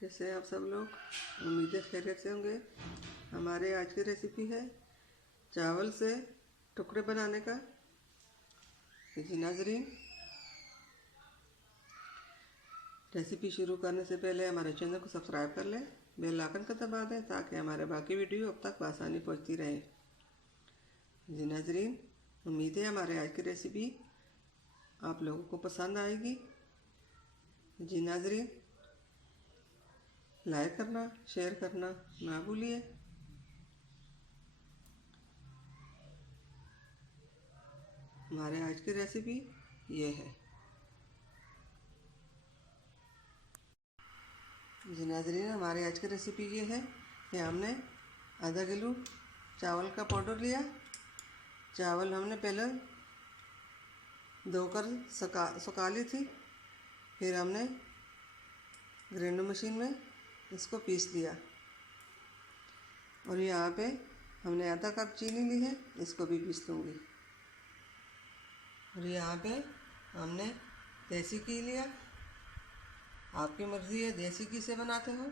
कैसे हैं आप सब लोग। उम्मीदें खैरियत से होंगे। हमारे आज की रेसिपी है चावल से टुकड़े बनाने का। जी नाजरीन, रेसिपी शुरू करने से पहले हमारे चैनल को सब्सक्राइब कर लें, बेल आइकन को दबा दें ताकि हमारे बाकी वीडियो अब तक आसानी पहुंचती रहे। जी नाजरीन, उम्मीद है हमारे आज की रेसिपी आप लोगों को पसंद आएगी। जी नाजरीन, लाइक करना, शेयर करना ना भूलिए। हमारे आज की रेसिपी ये है। जी नाजरीन, हमारी आज की रेसिपी ये है कि हमने आधा किलो चावल का पाउडर लिया। चावल हमने पहले धोकर सुखा ली थी, फिर हमने ग्राइंडर मशीन में इसको पीस लिया। और यहाँ पे हमने आधा कप चीनी ली है, इसको भी पीस लूँगी। और यहाँ पे हमने देसी घी लिया। आपकी मर्ज़ी है देसी घी से बनाते हो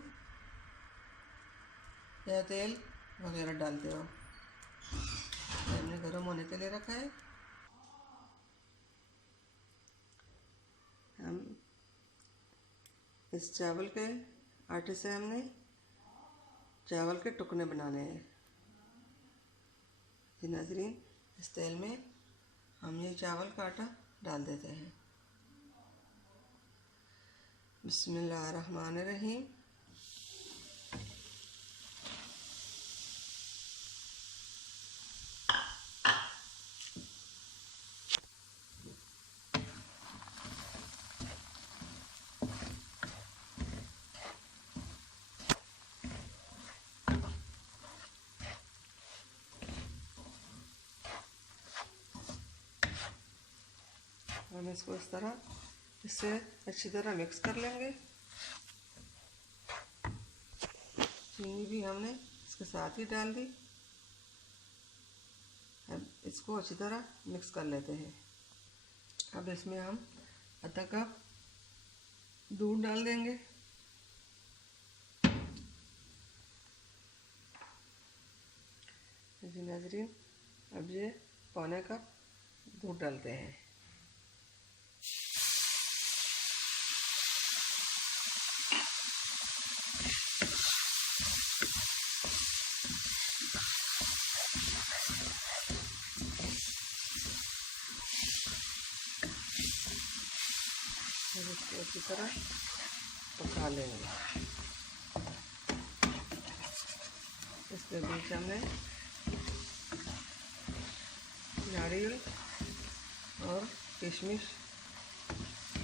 या तेल वगैरह डालते हो। हमने गर्म होने के लिए रखा है। हम इस चावल के आटे से हमने चावल के टुकड़े बनाने हैं। जी नाज़रीन, इस तेल में हम ये चावल का आटा डाल देते हैं। बिस्मिल्लाहिर्रहमानिर्रहीम। हम इसको इससे अच्छी तरह मिक्स कर लेंगे। चीनी भी हमने इसके साथ ही डाल दी। अब इसको अच्छी तरह मिक्स कर लेते हैं। अब इसमें हम आधा कप दूध डाल देंगे। जी नाज़रीन, अब ये पौने कप दूध डालते हैं। और इसको अच्छी तरह पका लेंगे। इसके बीच हमने नारियल और किशमिश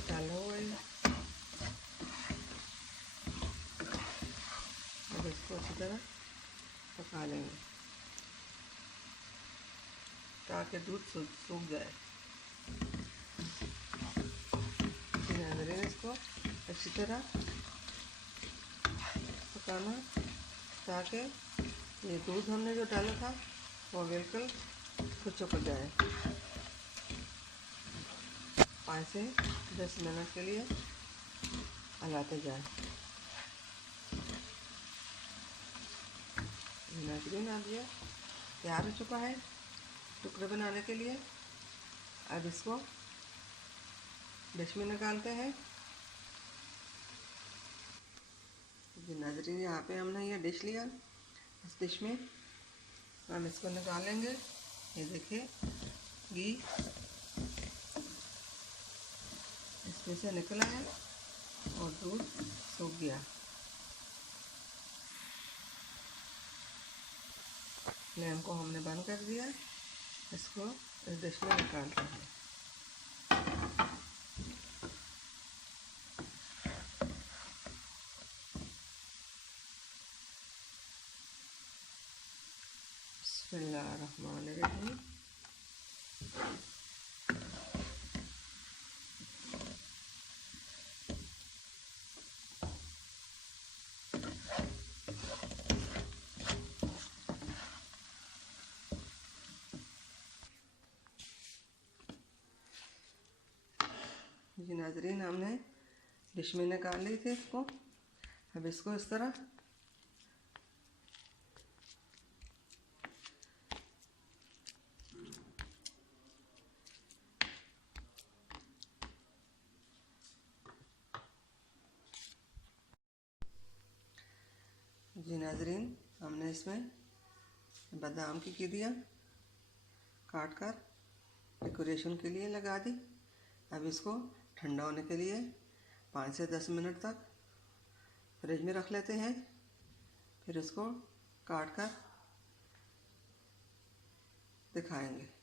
डाला हुआ है। अब इसको अच्छी तरह पका लेंगे ताकि दूध सूख जाए। इसको अच्छी तरह पकाना ताकि ये दूध हमने जो डाला था वो बिल्कुल चिपक जाए। 5 से 10 मिनट के लिए हलाते जाए। नाज़रीन, अब ये तैयार हो चुका है टुकड़े बनाने के लिए। अब इसको डिश में निकालते हैं। जी नाज़रीन, यहाँ पे हमने ये डिश लिया। इस डिश में हम इसको निकालेंगे। ये देखिए घी इसमें से निकला है और दूध सूख गया। फ्लेम को हमने बंद कर दिया। इसको इस डिश में निकालते हैं। बिस्मिल्लाहिर्रहमानिर्रहीम। जी नाज़रीन, हमने डिश में निकाल ली थी इसको। अब इसको इस तरह जी नाजरीन, हमने इसमें बादाम की गिरियाँ काट कर डेकोरेशन के लिए लगा दी। अब इसको ठंडा होने के लिए 5 से 10 मिनट तक फ्रिज में रख लेते हैं। फिर इसको काट कर दिखाएंगे।